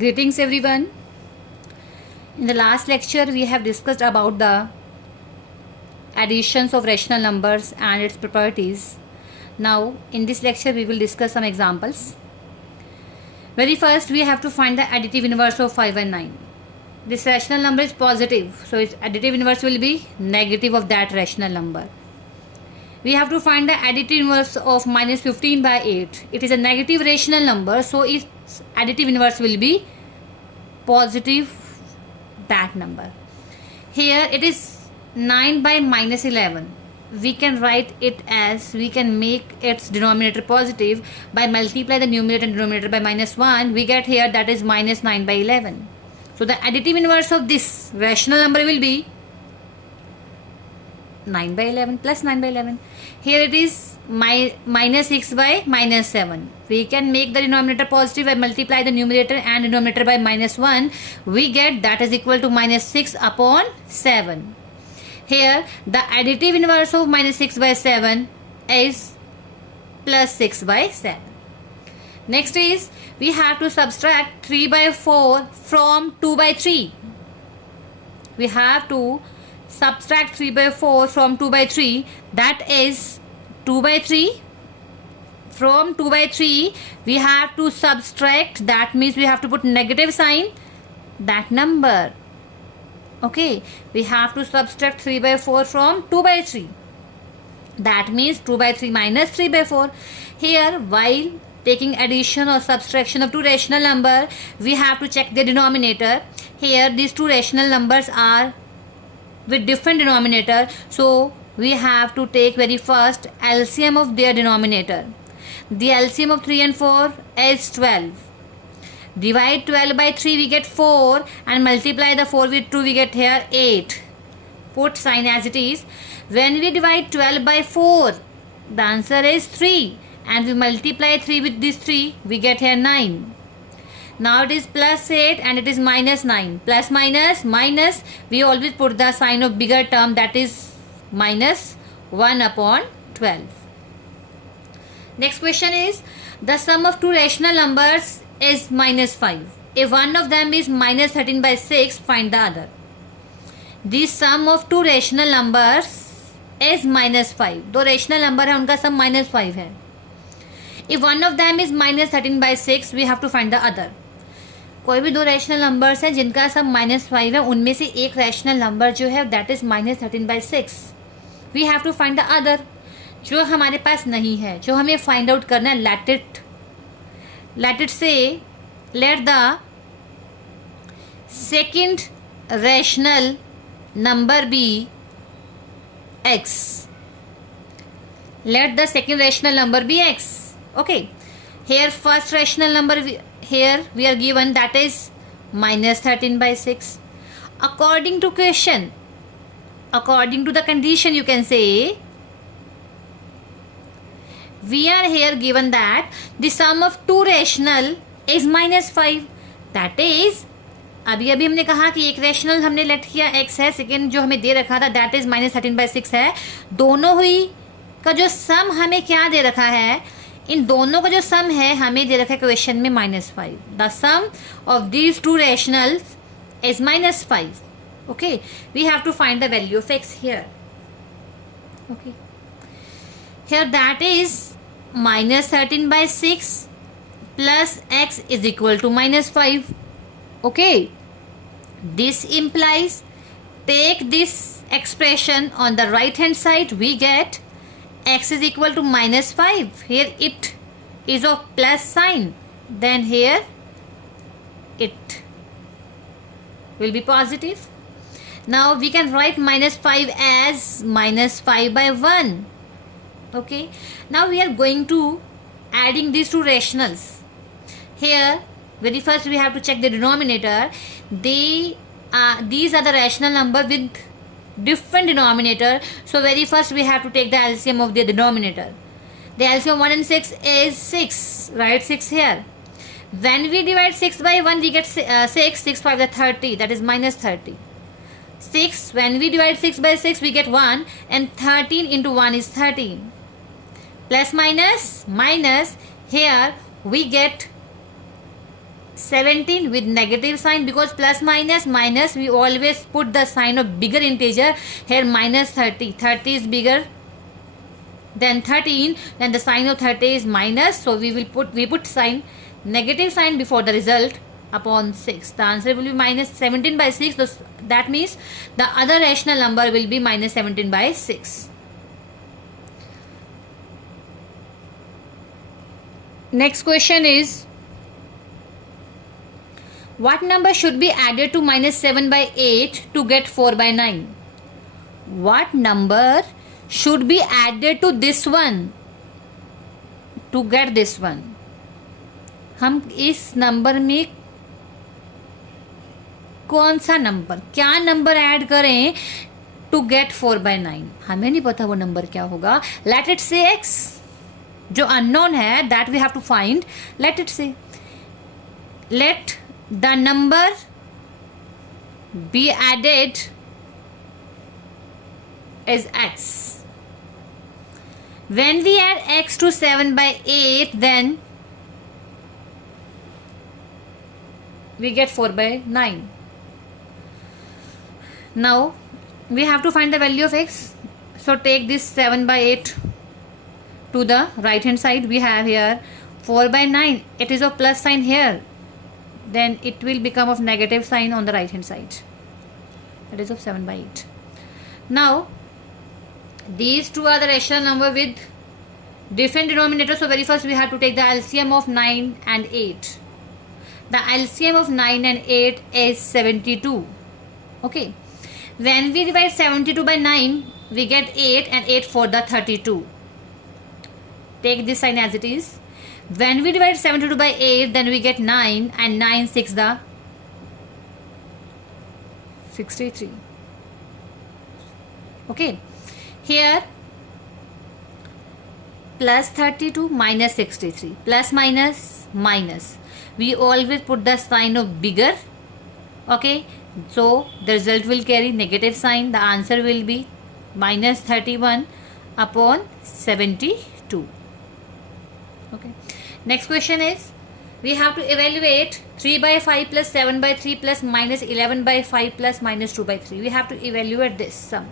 Greetings everyone. In the last lecture we have discussed about the additions of rational numbers and its properties. Now in this lecture we will discuss some examples. Very first we have to find the additive inverse of 5 and 9. This rational number is positive, so its additive inverse will be negative of that rational number. We have to find the additive inverse of minus 15 by 8. It is a negative rational number, so its additive inverse will be positive that number. Here it is 9 by minus 11. We can write it as, we can make its denominator positive by multiply the numerator and denominator by minus 1. We get here that is minus 9 by 11. So the additive inverse of this rational number will be 9 by 11 plus 9 by 11. Here it is minus 6 by minus 7. We can make the denominator positive by multiply the numerator and denominator by minus 1. We get that is equal to minus 6 upon 7. Here the additive inverse of minus 6 by 7 is plus 6 by 7. Next is we have to subtract 3 by 4 from 2 by 3. We have to subtract 3 by 4 from 2 by 3, that is 2 by 3. From 2 by 3 we have to subtract, that means we have to put negative sign that number. Okay, we have to subtract 3 by 4 from 2 by 3, that means 2 by 3 minus 3 by 4. Here while taking addition or subtraction of two rational number, we have to check the denominator. Here these two rational numbers are with different denominator, so we have to take very first LCM of their denominator. The LCM of 3 and 4 is 12. Divide 12 by 3, we get 4, and multiply the 4 with 2, we get here 8. Put sign as it is. When we divide 12 by 4, the answer is 3, and we multiply 3 with this 3, we get here 9. Now it is plus 8 and it is minus 9. Plus minus minus, we always put the sign of bigger term, that is minus 1 upon 12. Next question is, the sum of two rational numbers is minus 5. If one of them is minus 13 by 6, find the other. The sum of two rational numbers is minus 5. दो rational number है, उनका sum minus 5 है. If one of them is minus 13 by 6, we have to find the other. कोई भी दो rational numbers हैं जिनका सब माइनस 5 है, उनमें से एक रैशनल नंबर जो है that is minus 13 by 6. We have to find the other, जो हमारे पास नहीं है, जो हमें फाइंड आउट करना है. Let it say let the second rational number be x. Let the second rational number be x. Okay, here first rational number here we are given, that is minus 13 by 6. According to question, according to the condition, you can say we are here given that the sum of two rational is minus 5. That is, अभी हमने कहा कि एक rational हमने late किया x है, second जो हमें दे रखा था दैट इज माइनस 13 by 6 है. दोनों हुई का जो सम हमें क्या दे रखा है, इन दोनों का जो सम है हमें दे रखा है क्वेश्चन में minus 5. The sum of these two rationals is minus 5. Okay, we have to find the value of x here. Okay, here that is minus 13 by 6 plus x is equal to minus 5. Okay, this implies, take this expression on the right hand side, we get x is equal to minus 5. Here it is of plus sign, then here it will be positive. Now we can write minus 5 as minus 5 by 1. Okay, now we are going to adding these two rationals. Here very first we have to check the denominator. These are the rational number with different denominator, so very first we have to take the LCM of the denominator. The LCM of 1 and 6 is 6. Write 6 here. When we divide 6 by 1, we get 6. 6 5 the 30, that is minus 30. 6, when we divide 6 by 6, we get 1, and 13 into 1 is 13. Plus minus minus, here we get 17 with negative sign, because plus minus minus we always put the sign of bigger integer. Here minus 30, 30 is bigger than 13, then the sign of 30 is minus, so we put sign, negative sign before the result upon 6. The answer will be minus 17 by 6. That means the other rational number will be minus 17 by 6. Next question is, what number should be added to minus 7 by 8 to get 4 by 9? What number should be added to this one to get this one? हम इस number में कौन सा number, क्या number add करें to get 4 by 9? हमें नहीं पता वो नंबर क्या होगा. लेट इट से x, जो अननोन है that we have to find. Let it say, let the number be added is x. When we add x to 7 by 8, then we get 4 by 9. Now we have to find the value of x. So take this 7 by 8 to the right hand side. We have here 4 by 9. It is of plus sign here. Then it will become of negative sign on the right hand side. It is of 7 by 8. Now these two are the rational number with different denominators. So very first we have to take the LCM of 9 and 8. The LCM of 9 and 8 is 72. Okay. When we divide 72 by 9, we get 8 and 8 for the 32. Take this sign as it is. When we divide 72 by 8, then we get 9 and 9 6 the 63. Okay. Here plus 32 minus 63, plus minus minus, we always put the sign of bigger. Okay, so the result will carry negative sign. The answer will be minus 31 upon 72. Okay, next question is, we have to evaluate 3 by 5 plus 7 by 3 plus minus 11 by 5 plus minus 2 by 3. We have to evaluate this sum.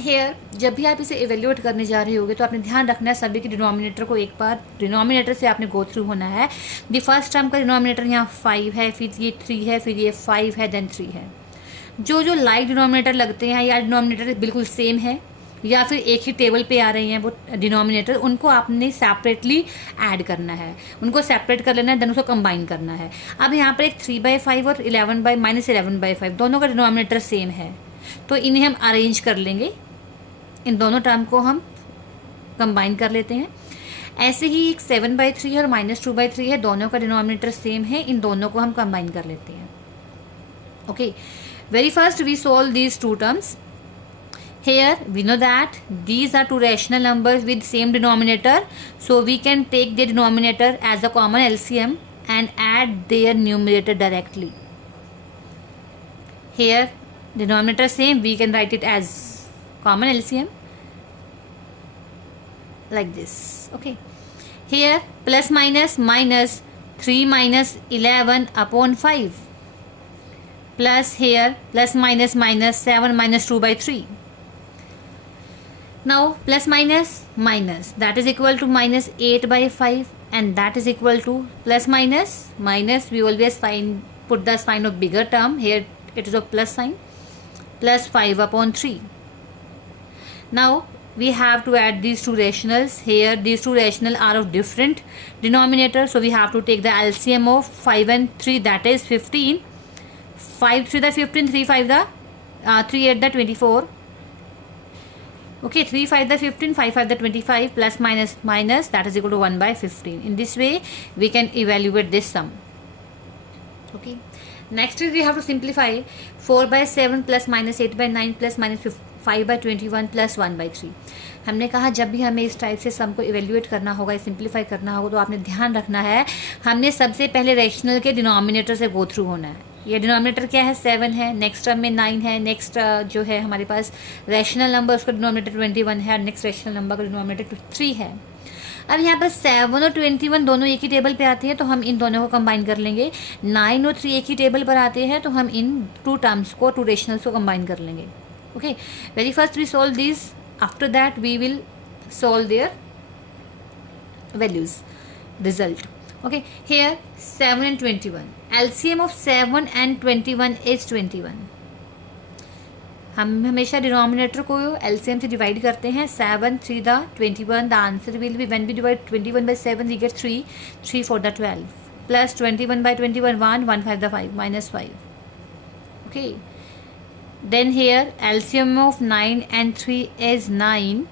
Here जब भी आप इसे evaluate करने जा रहे होगे तो आपने ध्यान रखना है सभी के डिनोमिनेटर को एक बार डिनोमिनेटर से आपने गो थ्रू होना है. द फर्स्ट टर्म का डिनोमिनेटर यहाँ 5 है, फिर ये 3 है, फिर ये 5 है, देन 3 है. जो जो लाइक डिनोमिनेटर लगते हैं या डिनोमिनेटर बिल्कुल सेम है या फिर एक ही टेबल पे आ रही हैं वो डिनोमिनेटर, उनको आपने सेपरेटली ऐड करना है, उनको सेपरेट कर लेना है, देन उसको कंबाइन करना है. अब यहाँ पर एक 3 by 5 और 11 by minus 11 by 5 दोनों का डिनोमिनेटर सेम है, तो इन्हें हम अरेंज कर लेंगे. इन दोनों टर्म को हम कंबाइन कर लेते हैं. ऐसे ही एक 7 by 3 और माइनस 2 by 3 है, दोनों का डिनोमिनेटर सेम है, इन दोनों को हम कंबाइन कर लेते हैं. Okay, very first we solve these two terms. Here we know that these are two rational numbers with same denominator, so we can take the denominator as a common LCM and add their numerator directly. Here denominator same, we can write it as common LCM like this. Okay, here plus minus minus 3 minus 11 upon 5 plus here plus minus minus 7 minus 2 by 3. Now plus minus minus, that is equal to minus 8 by 5 and that is equal to plus minus minus, we always put the sign of bigger term. Here it is of plus sign, plus 5 upon 3. Now we have to add these two rationals. Here these two rational are of different denominator, so we have to take the LCM of 5 and 3, that is 15. 5 3 the 15, 3 5 the 3 8 the 24. Okay, 3 5 the 15, 5 5 the 25, plus minus minus, that is equal to 1 by 15. In this way we can evaluate this sum. Okay, next is we have to simplify 4 by 7 plus minus 8 by 9 plus minus 5 by 21 plus 1 by 3. हमने कहा जब भी हमें इस type से सम को evaluate करना होगा, सिंप्लीफाई करना होगा, तो आपने ध्यान रखना है हमने सबसे पहले रैशनल के डिनोमिनेटर से गो थ्रू होना है. ये डिनोमिनेटर क्या है, 7 है, नेक्स्ट टर्म में 9 है, नेक्स्ट जो है हमारे पास रैशनल नंबर उसका डिनोमिनेटर 21 है और नेक्स्ट रैशनल नंबर का डिनोमिनेटर 3 है. अब यहाँ पर 7 और 21 दोनों एक ही टेबल पे आते हैं, तो हम इन दोनों को कंबाइन कर लेंगे। 9 और 3 एक ही टेबल पर आते हैं, तो हम इन टू टर्म्स को, टू रेशनल्स को कंबाइन कर लेंगे। Okay, very first we solve this, after that we will solve their values, result. Okay, here 7 and 21. LCM of 7 and 21 is 21. हम हमेशा डिनोमिनेटर को LCM से डिवाइड करते हैं। 7 3 the 21, the answer will be, when we divide 21 by 7 we get 3, 3 4 the 12, plus 21 by 21 1, 1 5 the 5, minus 5. Okay, then here LCM of 9 and 3 is 9.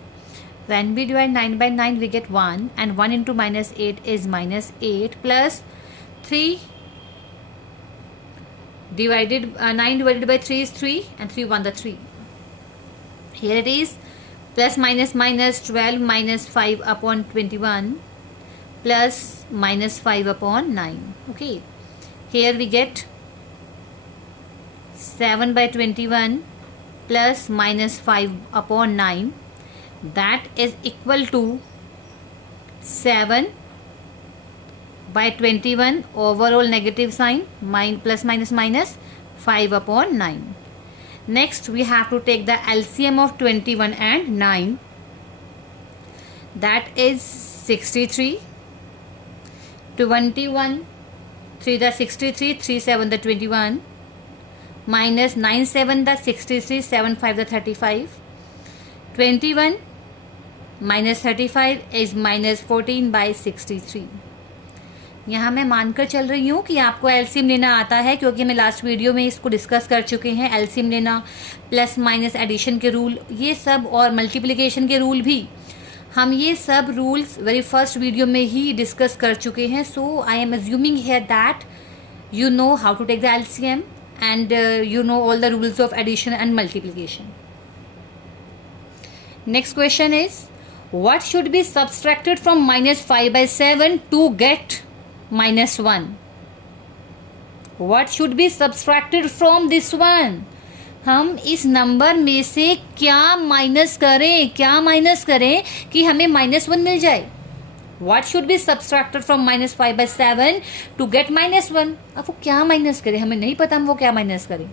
When we divide 9 by 9 we get 1, and 1 into minus 8 is minus 8, plus 3 divided 9 divided by 3 is 3, and 3 1 the 3. Here it is plus minus minus 12 minus 5 upon 21 plus minus 5 upon 9. Okay, here we get 7 by 21 plus minus 5 upon 9, that is equal to 7 by 21 overall negative sign, plus minus minus 5 upon 9. Next we have to take the LCM of 21 and 9, that is 63. 21 3 the 63, 3 7 the 21, minus 9 7 the 63, 7 5 the 35. 21 minus 35 is minus 14 by 63. यहाँ मैं मानकर चल रही हूँ कि आपको LCM लेना आता है, क्योंकि हमें लास्ट वीडियो में इसको डिस्कस कर चुके हैं। एलसीएम लेना, प्लस माइनस एडिशन के रूल, ये सब, और मल्टीप्लिकेशन के रूल भी, हम ये सब रूल्स वेरी फर्स्ट वीडियो में ही डिस्कस कर चुके हैं। So I am assuming here that you know how to take the LCM and you know all the rules of addition and multiplication. Next question is, what should be subtracted from minus 5 by 7 to get minus 1? What should be subtracted from this one? हम इस number में से क्या minus करें कि हमें minus 1 मिल जाए? What should be subtracted from minus 5 by 7 to get minus 1? अब वो क्या माइनस करें, हमें नहीं पता हम वो क्या माइनस करें,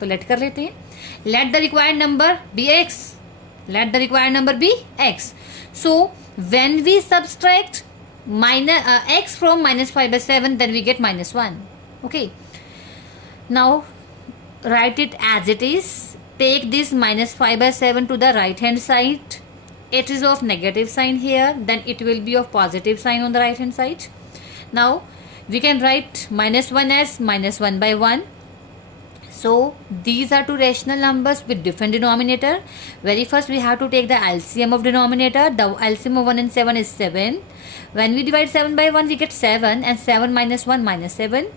तो लेट कर लेते हैं। Let the required number be x. Let the required number be x. So when we subtract x from minus 5 by 7, then we get minus 1. Okay, now write it as it is. Take this minus 5 by 7 to the right hand side. It is of negative sign here, then it will be of positive sign on the right hand side. Now we can write minus 1 as minus 1 by 1. So these are two rational numbers with different denominator. Very first we have to take the LCM of denominator. The LCM of 1 and 7 is 7. When we divide 7 by 1 we get 7, and 7 minus 1 minus 7,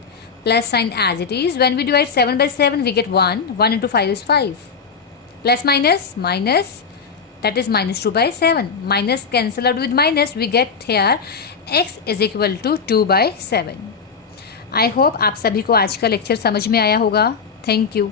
plus sign as it is. When we divide 7 by 7 we get 1. 1 into 5 is 5. Plus minus minus, that is minus 2 by 7. Minus cancel out with minus, we get here x is equal to 2 by 7. I hope आप सभी को आज का lecture समझ में आया होगा। Thank you.